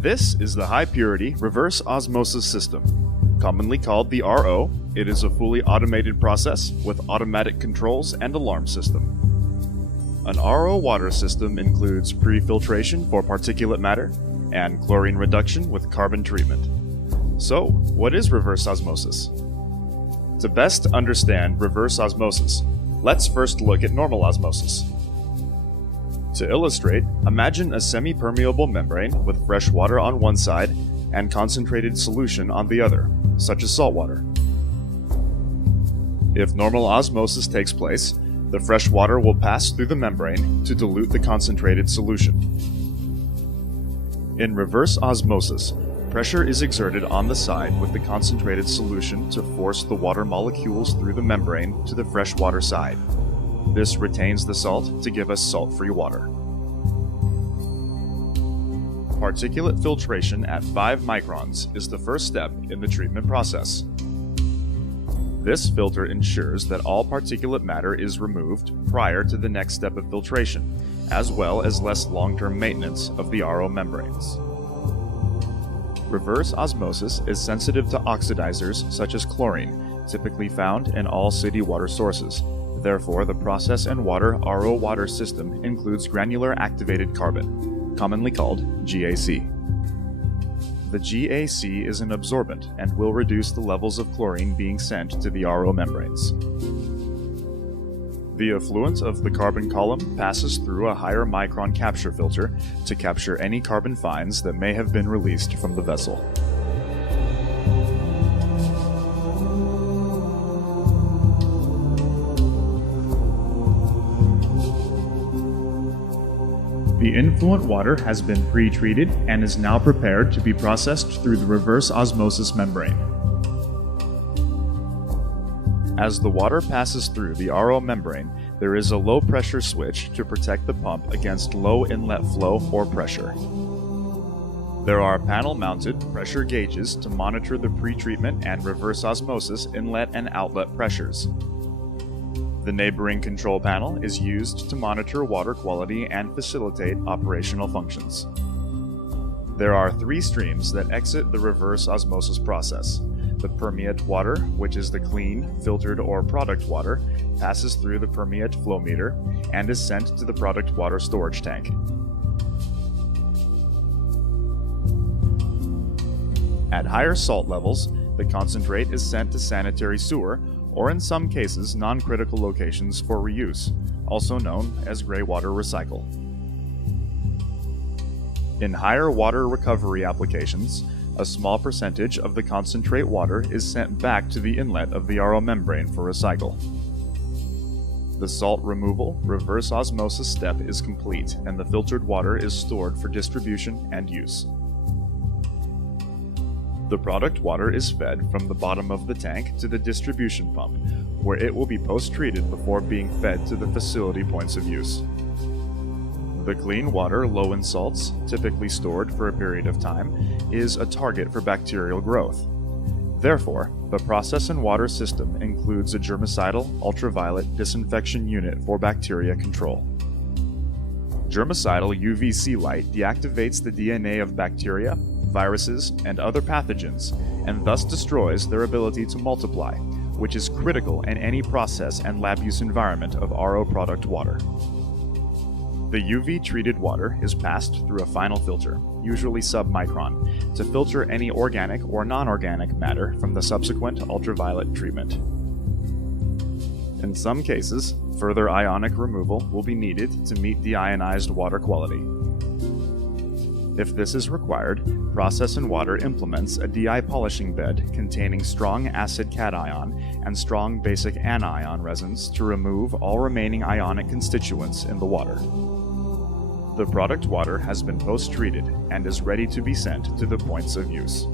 This is the high-purity reverse osmosis system. Commonly called the RO, it is a fully automated process with automatic controls and alarm system. An RO water system includes pre-filtration for particulate matter and chlorine reduction with carbon treatment. So, what is reverse osmosis? To best understand reverse osmosis, let's first look at normal osmosis. To illustrate, imagine a semi-permeable membrane with fresh water on one side and concentrated solution on the other, such as salt water. If normal osmosis takes place, the fresh water will pass through the membrane to dilute the concentrated solution. In reverse osmosis, pressure is exerted on the side with the concentrated solution to force the water molecules through the membrane to the freshwater side. This retains the salt to give us salt-free water. Particulate filtration at 5 microns is the first step in the treatment process. This filter ensures that all particulate matter is removed prior to the next step of filtration, as well as less long-term maintenance of the RO membranes. Reverse osmosis is sensitive to oxidizers such as chlorine, typically found in all city water sources. Therefore, the process and water RO water system includes granular activated carbon, commonly called GAC. The GAC is an absorbent and will reduce the levels of chlorine being sent to the RO membranes. The effluent of the carbon column passes through a higher micron capture filter to capture any carbon fines that may have been released from the vessel. The influent water has been pre-treated and is now prepared to be processed through the reverse osmosis membrane. As the water passes through the RO membrane, there is a low pressure switch to protect the pump against low inlet flow or pressure. There are panel-mounted pressure gauges to monitor the pre-treatment and reverse osmosis inlet and outlet pressures. The neighboring control panel is used to monitor water quality and facilitate operational functions. There are 3 streams that exit the reverse osmosis process. The permeate water, which is the clean, filtered, or product water, passes through the permeate flow meter and is sent to the product water storage tank. At higher salt levels, the concentrate is sent to sanitary sewer, or in some cases non-critical locations for reuse, also known as gray water recycle. In higher water recovery applications, a small percentage of the concentrate water is sent back to the inlet of the RO membrane for recycle. The salt removal reverse osmosis step is complete and the filtered water is stored for distribution and use. The product water is fed from the bottom of the tank to the distribution pump, where it will be post-treated before being fed to the facility points of use. The clean water low in salts, typically stored for a period of time, is a target for bacterial growth. Therefore, the process and water system includes a germicidal ultraviolet disinfection unit for bacteria control. Germicidal UVC light deactivates the DNA of bacteria, viruses, and other pathogens, and thus destroys their ability to multiply, which is critical in any process and lab use environment of RO product water. The UV-treated water is passed through a final filter, usually sub-micron, to filter any organic or non-organic matter from the subsequent ultraviolet treatment. In some cases, further ionic removal will be needed to meet deionized water quality. If this is required, Process and Water implements a DI polishing bed containing strong acid cation and strong basic anion resins to remove all remaining ionic constituents in the water. The product water has been post-treated and is ready to be sent to the points of use.